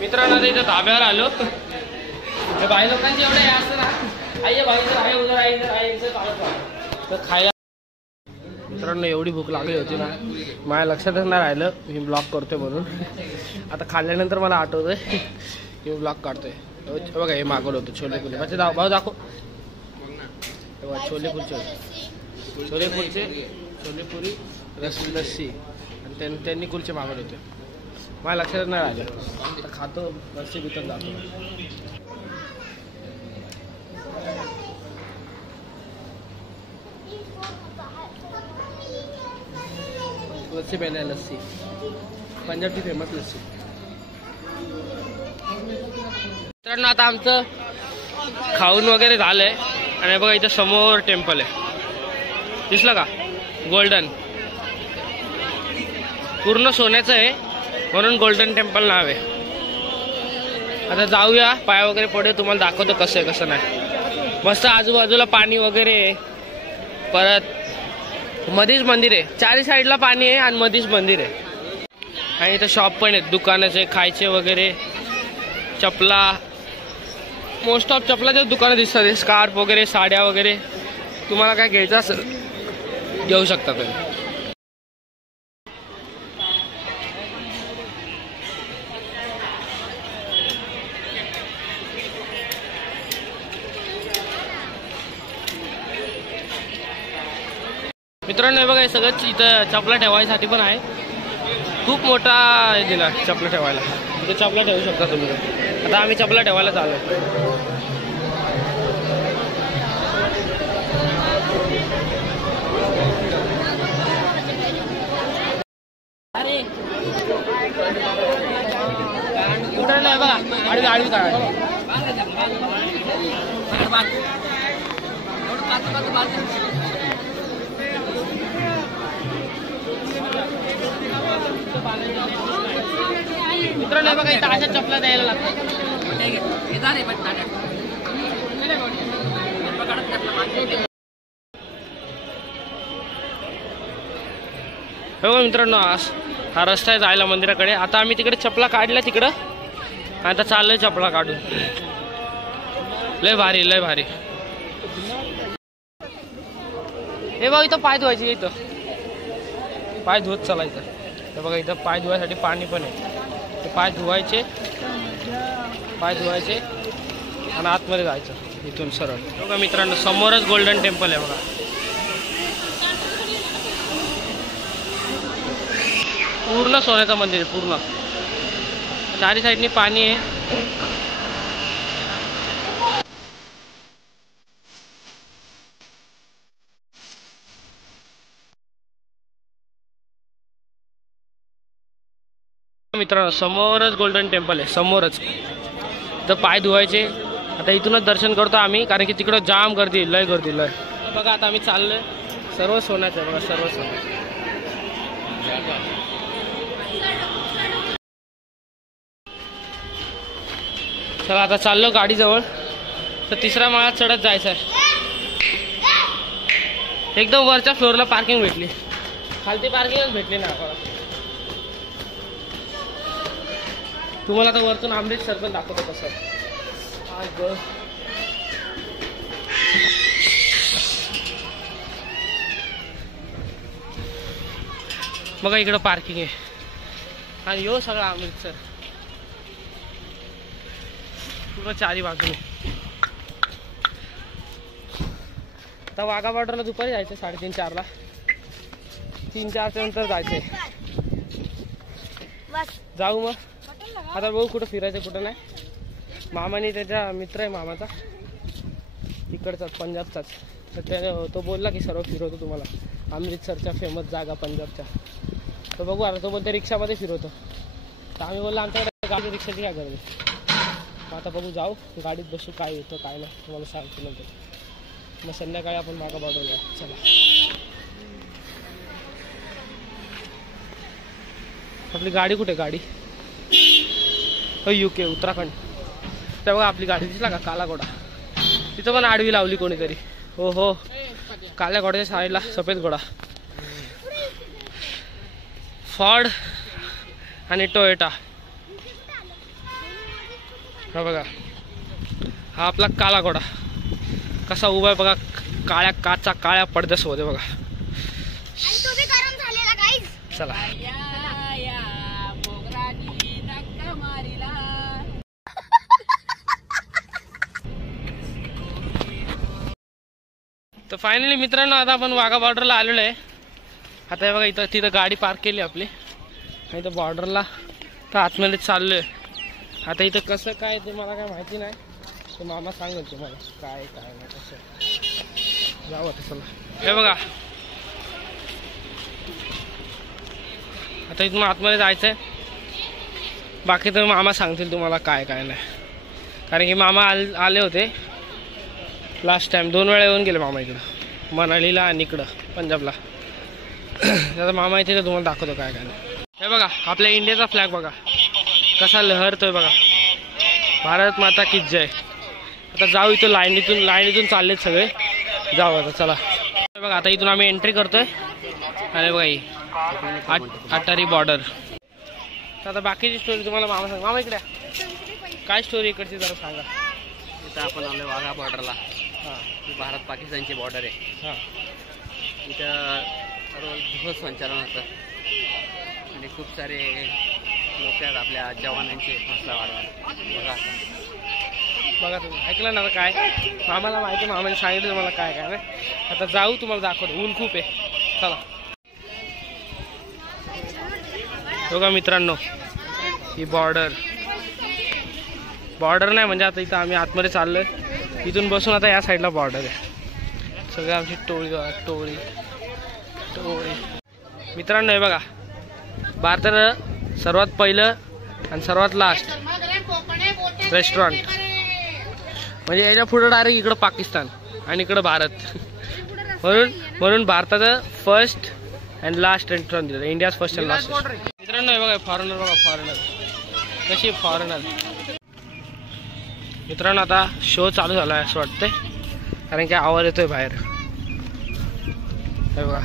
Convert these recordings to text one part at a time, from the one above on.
मित्रांनो इथं धाब्यावर आलो. बाई लोकांची एवढे हे असतं ना, आई भाई तर आहे उधर आई तर खायला. मित्रांनो एवढी भूक लागली होती ना, माझ्या लक्षातच नाही राहिलं मी ब्लॉग करतोय म्हणून. आता खाल्ल्यानंतर मला आठवतंय मी ब्लॉग काढतोय. बघा हे मागवलं होतं छोले कुलचे. म्हणजे भाऊ दाखव. छोले कुलचे होते, छोले कुलचे, छोले पुरी, लस्सी आणि त्यांनी कुलचे मागवले होते. मला लक्षात नाही राहिलं. खातो लस्सी पितच जातो. लस्सी प्यायला लस्सी, पंजाबची फेमस लस्सी. मित्रांनो आता आमचं खाऊन वगैरे झालंय आणि बघा इथं समोर टेम्पल आहे, दिसलं का? गोल्डन, पूर्ण सोन्याचं आहे म्हणून गोल्डन टेम्पल नाव आहे. आता जाऊया, पाय वगैरे पडे, तुम्हाला दाखवतो कसं आहे कसं नाही. मस्त आजूबाजूला पाणी वगैरे आहे, परत मध्येच मंदिर आहे. चारी साईडला पाणी आहे आणि मध्येच मंदिर आहे. आणि इथं शॉप पण आहेत, दुकानाचे खायचे वगैरे, चपला, मोस्ट ऑफ चपलाचे दुकानं दिसतात. स्कार्फ वगैरे, साड्या वगैरे, तुम्हाला काय घ्यायचं असेल घेऊ शकता तुम्ही. मित्रांनो बघा हे सगळं इथं चपला ठेवायसाठी पण आहे. खूप मोठा हे दिला चपला ठेवायला, इथे चपला ठेवू शकता तुम्ही. आता आम्ही चपला ठेवायला चालू. अरे कुठं नाही बघा, आडवी आडवी काय मित्रांनो बघा इथं अशा चपला द्यायला लागतात. बघा मित्रांनो हा रस्ता आहे जायला मंदिराकडे. आता आम्ही तिकडे चपला काढल्या तिकडं, आता चाललोय चपला काढून. लय भारी लय भारी. हे बघा इथं पाय धुवायचे, इथं पाय धुवत चालायचं. तर बघा इथं पाय धुवायसाठी पाणी पण आहे. ते पाय धुवायचे आणि आतमध्ये जायचं इथून सरळ. बघा मित्रांनो समोरच गोल्डन टेम्पल आहे बघा. पूर्ण सोन्याचं मंदिर आहे, पूर्ण चारी साईडनी पाणी आहे. मित्रांनो समोरच गोल्डन टेम्पल आहे, समोरच. तर पाय धुवायचे. आता इथूनच दर्शन करतो आम्ही, कारण की तिकडं जाम गर्दी, लय गर्दी लय. बघा आता आम्ही चाललोय, सर्व सोन्याचं आहे बघा, सर्व सोनं. चला आता चाललो गाडीजवळ. तर तिसऱ्या माळ्यात चढत जायचं आहे. एकदम वरच्या फ्लोअरला पार्किंग भेटली, खालती पार्किंगच भेटली ना आपल्याला. तुम्हाला आता वरतून अमृतसर पण दाखवतो कसं. बघा इकडं पार्किंग आहे आणि यो सगळा अमृतसर पूर्ण चारी बाजूने. आता वाघा बॉर्डरला दुपारी जायचं 3:30-4ला. 3-4च्या नंतर जायचंय. जाऊ मग आता बघू कुठं फिरायचं कुठं नाही. मामाने त्याचा मित्र आहे मामाचा तिकडचाच पंजाबचाच, तर त्याने तो बोलला की सर्व फिरवतो तुम्हाला अमृतसरच्या फेमस जागा पंजाबच्या. तर बघू आता तो बोलतो रिक्षामध्ये फिरवतो. तर आम्ही बोललो आमच्याकडे गाडी रिक्षाची काय गरज. आता बघू जाऊ गाडीत बसू, काय येतं काय नाही तुम्हाला सांगतो नंतर. मग संध्याकाळी आपण मागा बॉर्डरला. चला आपली गाडी कुठे, गाडी UK उत्तराखंड. तर बघा आपली गाडी दिसला का, काला घोडा. तिथं पण आडवी लावली कोणीतरी. हो हो, काल्या घोड्याच्या साईडला सफेद घोडा. फॉर्ड आणि टोयोटा. हा बघा, हा आपला काला घोडा कसा उभा आहे बघा, काळ्या काचा काळ्या पडद्यासोबत बघा. चला तर फायनली मित्रांनो आता आपण वाघा बॉर्डरला आलेलो आहे. आता हे बघा इथं तिथं गाडी पार्क केली आपली आणि इथं बॉर्डरला तर आतमध्ये चाललोय. आता इथं कसं काय ते मला काय माहिती नाही, ते मामा सांगेल तुम्हाला काय काय नाही कसं. जाऊ आता चला. हे बघा आता इथून आतमध्ये जायचं आहे, बाकी तर मामा सांगतील तुम्हाला काय काय नाही. कारण की मामा आले होते लास्ट टाइम, 2 वेळा येऊन गेले मामा इकडं, मनालीला आणि इकडं पंजाबला. आता मामा इथे तर तुम्हाला दाखवतो काय काय नाही. हे बघा आपल्या इंडियाचा फ्लॅग बघा कसा लहरतोय बघा, भारत माता की जय. आता जाऊ इथं लाईनीतून चाललेत सगळे, जाऊ आता चला. बघा आता इथून आम्ही एंट्री करतोय आणि बघा ही अटारी बॉर्डर. आता बाकीची स्टोरी तुम्हाला मामा सांग. मामा इकडे काय स्टोरी इकडची जरा सांगा. इथं आपण आलो वाघा बॉर्डरला. हां ही भारत पाकिस्तानची बॉर्डर आहे. हां इथं रोज ध्वज संचालन होतं आणि खूप सारे लोक आहेत आपल्या जवानांचे हौसला वाढवा. बघा तुम्ही ऐकलं ना काय मामाला माहिती, मामाने सांगितलं मला काय काय नाही. आता जाऊ तुम्हाला दाखवतो, ऊन खूप आहे चला. बघा मित्रांनो ही बॉर्डर नाही म्हणजे आता इथं आम्ही आतमध्ये चाललोय, इथून बसून आता या साईडला बॉर्डर आहे. सगळी आमची टोळी मित्रांनो. हे बघा भारताचं सर्वात पहिलं आणि सर्वात लास्ट रेस्टॉरंट म्हणजे याच्या पुढे डायरेक्ट इकडं पाकिस्तान आणि इकडं भारत. म्हणून भारताचं फर्स्ट अँड लास्ट रेस्टॉरंट दिलं, इंडियाज फर्स्ट अँड लास्ट. मित्रांनो हे बघा फॉरेनर, बघा फॉरेनर कशी फॉरेनर. मित्रांनो आता शो चालू झाला आहे असं वाटतंय, कारण की आवाज येतोय बाहेर. हे बघा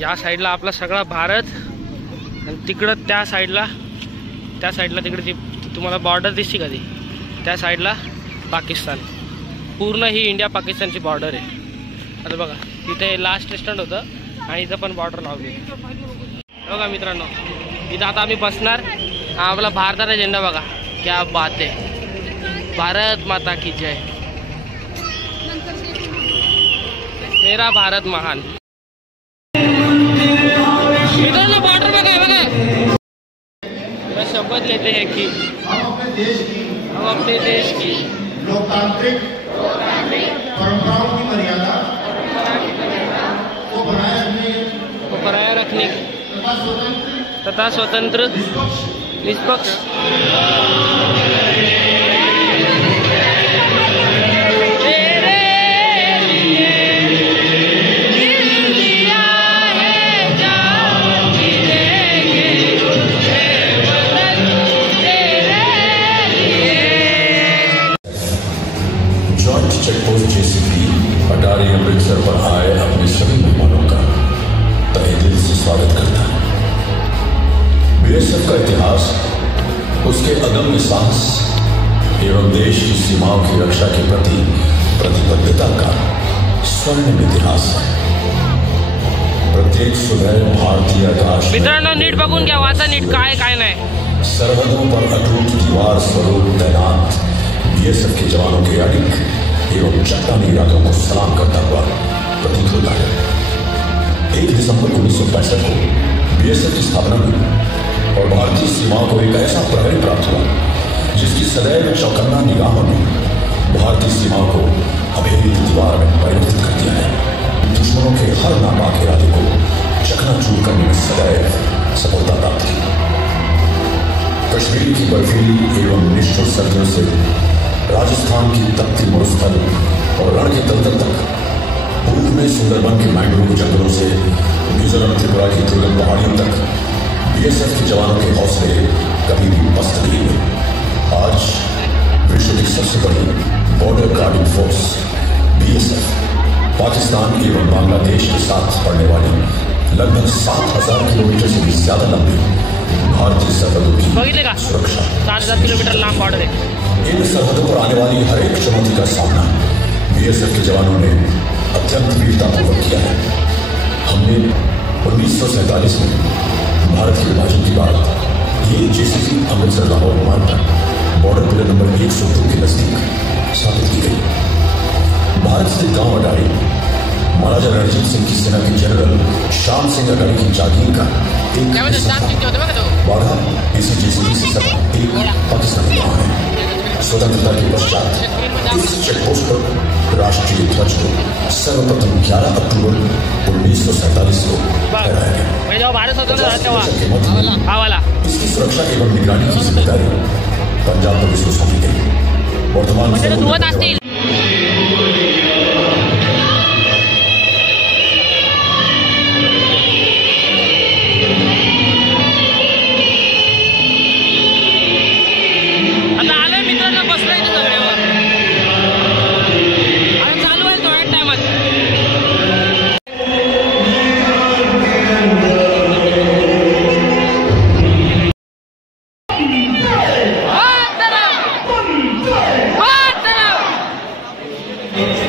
या साईडला आपला सगळा भारत आणि तिकडं त्या साईडला तिकडे ती तुम्हाला बॉर्डर दिसते का ती, त्या साईडला पाकिस्तान. पूर्ण ही इंडिया पाकिस्तानची बॉर्डर आहे. आता बघा तिथे लास्ट रेस्टॉरंट होतं आणि इथं पण बॉर्डर लावली. बघा मित्रांनो इथं आता आम्ही बसणार. आपला भारताचा झेंडा बघा, क्या बात आहे, भारत माता की जय, मेरा भारत महान. मित्रांनो बॉर्डर बघा बघा, शपथ लेते हैं कि हम अपने देश की लोकतांत्रिक परंपराओं की मर्यादा को बनाए रखने तथा स्वतंत्र निष्पक्ष चेकपोस्ट जेसीबी अटारी अमृतसर पर आए अपने सभी मेहमानों का तहे दिल से स्वागत करता है। बीएसएफ का इतिहास उसके अदम्य साहस एवं देश की सीमाओं की रक्षा के प्रति प्रतिबद्धता का स्वर्णिम इतिहास है। प्रत्येक सुबह भारतीय आकाश मित्रांनो नीट बघून घ्या, वाचा नीट काय नाही. सरहदों पर अटूट दीवार स्वरूप तैनात बीएसएफ के जवानों के अडिग एवं चट्टानी इलाकों को सलाम करता हुआ प्रतीत होता है। 1 दिसंबर 1965 को बीएसएफ की स्थापना हुई और भारतीय सीमाओं को एक ऐसा प्रहरी प्राप्त हुआ जिसकी सदैव चौकन्ना निगाहों ने भारतीय सीमाओं को अभेद्य दीवार में परिवर्तित कर दिया है। दुश्मनों के हर नापाक इरादे को चकनाचूर करने में सदैव सफलता प्राप्त की। कश्मीर की बर्फीली एवं निश्चल सर्दियों से राजस्थान की तपती मरुस्थल और रण के तलतल तक, पूर्व में सुंदरबन के मैंग्रोव जंगलों से मिजोरम त्रिपुरा की दुर्गम पहाड़ियों तक बीएसएफ के जवानों के हौसले कभी भी पस्त नहीं हुए। आज विश्व की सबसे बड़ी border guarding force BSF Pakistan एवं बांग्लादेश के साथ पड़ने वाली लगभग 7,000 किलोमीटर से भी ज्यादा लंबी भारतीय सरहदों की सुरक्षा 7,000 किलोमीटर लांब बॉर्डर है। इन सरहदों पर आने वाली हर एक चुनौती का सामना बीएसएफ के जवानों ने अत्यंत वीरतापूर्वक किया है। हमने 1947 में भारत के विभाजन के बाद ये जेसीसी अमृतसर लाहौर मार्ग पर बॉर्डर पिलर नंबर 102 के नजदीक स्थापित की गई। भारत स्थित गांव अटारी महाराजा रणजीत सिंह की सेना के जनरल श्याम सिंह अटारी की जागीर का एक वाघा इसी जेसीबी से सटा एक पाकिस्तानी गांव है। स्वतंत्रता के पश्चात इस चेकपोस्ट पर राष्ट्रीय ध्वज को सर्वप्रथम 11 अक्टूबर 1947 को फहराया गया। इसकी सुरक्षा एवं निगरानी की जिम्मेदारी पंजाब पुलिस को सौंपी गई। वर्तमान Thank you.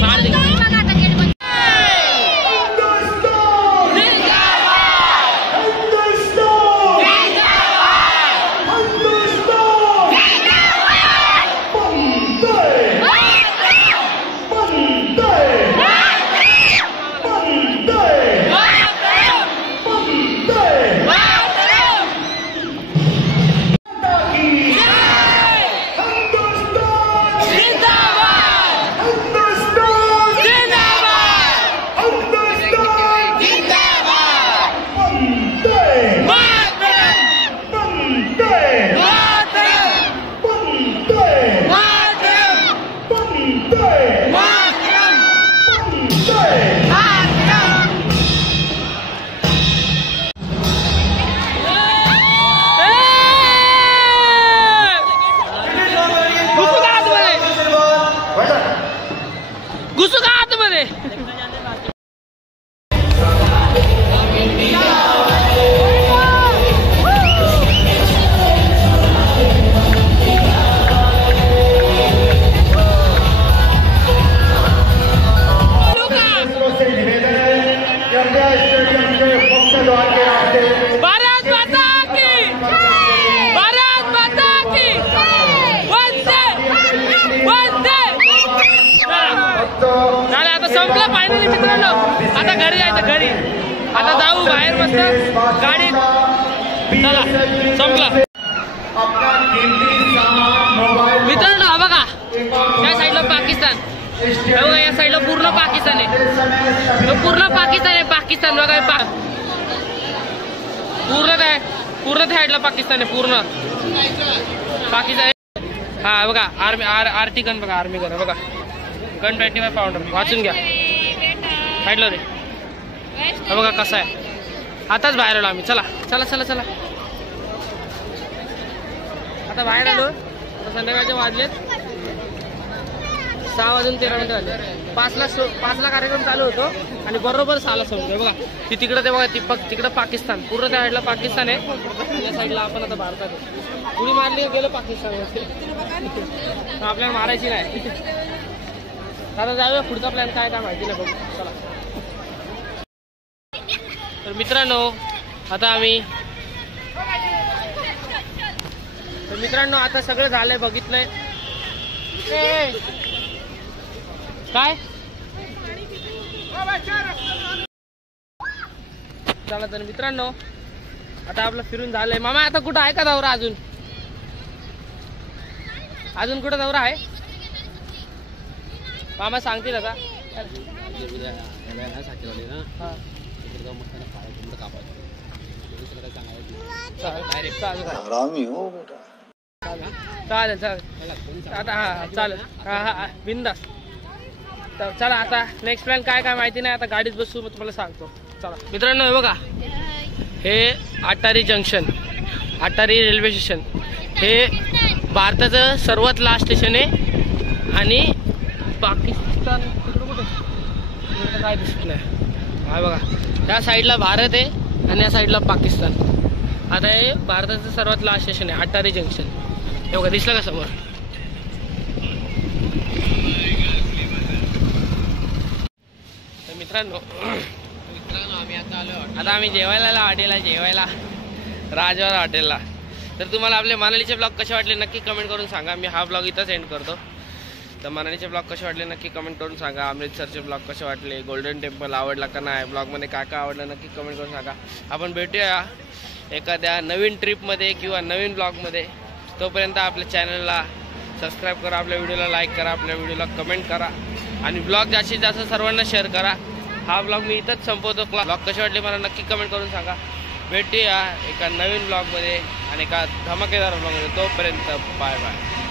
मार दे घुसू का आतमध्ये भारत माता की भारत माता की वंदे वंदे झालं आता संपलं फायनली मित्रांनो आता घरी जायचं घरी आता जाऊ बाहेर मस्त गाडीत चला संपलं मित्रांनो हा बघा या साईडला पाकिस्तान बघा या साईडला पूर्ण पाकिस्तान आहे पूर्ण पाकिस्तान आहे पाकिस्तान बघा पूर्ण त्या साईडला पाकिस्तान आहे पूर्ण पाकिस्तान आहे हा बघा आर्मी आरटी गन बघा आर्मी गन बघा गन 25 पाउंडर वाचून घ्या साईडला रे हा बघा कसा आहे आताच बाहेर आलो आम्ही चला चला चला चला आता बाहेर आलो संध्याकाळचे वाजलेत 6:13 झाले 5ला कार्यक्रम चालू होतो आणि बरोबर 6ला संपतो बघा ती तिकडं ते बघा ती तिकडं पाकिस्तान पूर्ण त्या साईडला पाकिस्तान आहे या साईडला आपण आता भारतात आहे उडी मारली गेलो पाकिस्तान आपल्याला मारायची नाही आता जाऊया पुढचा प्लॅन काय माहिती नाही बघू चला तर मित्रांनो आता सगळं झालंय बघितलंय काय चला तर मित्रांनो आता आपलं फिरून झालंय मामा आता कुठं आहे का दौरा अजून कुठं दौरा आहे मामा सांगतील आता चालेल चालेल आता हा चालेल हा बिंदास तर चला आता नेक्स्ट प्लॅन काय माहिती नाही आता गाडीत बसू मग तुम्हाला सांगतो चला मित्रांनो हे बघा हे Attari junction Attari railway station हे भारताचं सर्वात लास्ट स्टेशन आहे आणि पाकिस्तान तिकडं कुठे काय दिसत नाही हा बघा त्या साईडला भारत आहे आणि या साईडला पाकिस्तान आता हे भारताचं सर्वात लास्ट स्टेशन आहे अटारी जंक्शन हे बघा दिसलं का समोर मित्रांनो आम्ही जेवायला हॉटेलला राजवाडा हॉटेलला तर तुम्हाला आपले मनालीचे ब्लॉग कसे वाटले नक्की कमेंट करून सांगा मी हा ब्लॉग इथंच एंड करतो तर मनालीचे ब्लॉग कसे वाटले नक्की कमेंट करून सांगा अमृतसरचे ब्लॉग कसे वाटले गोल्डन टेम्पल आवडला का नाही ब्लॉगमध्ये काय आवडलं नक्की कमेंट करून सांगा आपण भेटूया एखाद्या नवीन ट्रिपमध्ये किंवा नवीन ब्लॉगमध्ये तोपर्यंत आपल्या चॅनलला सबस्क्राईब करा आपल्या व्हिडिओला लाईक करा आपल्या व्हिडिओला कमेंट करा आणि ब्लॉग जास्तीत जास्त सर्वांना शेअर करा हा ब्लॉग मी इथंच संपवतो ब्लॉग कसे वाटले मला नक्की कमेंट करून सांगा भेटूया एका नवीन ब्लॉगमध्ये आणि एका धमाकेदार ब्लॉगमध्ये तोपर्यंत बाय बाय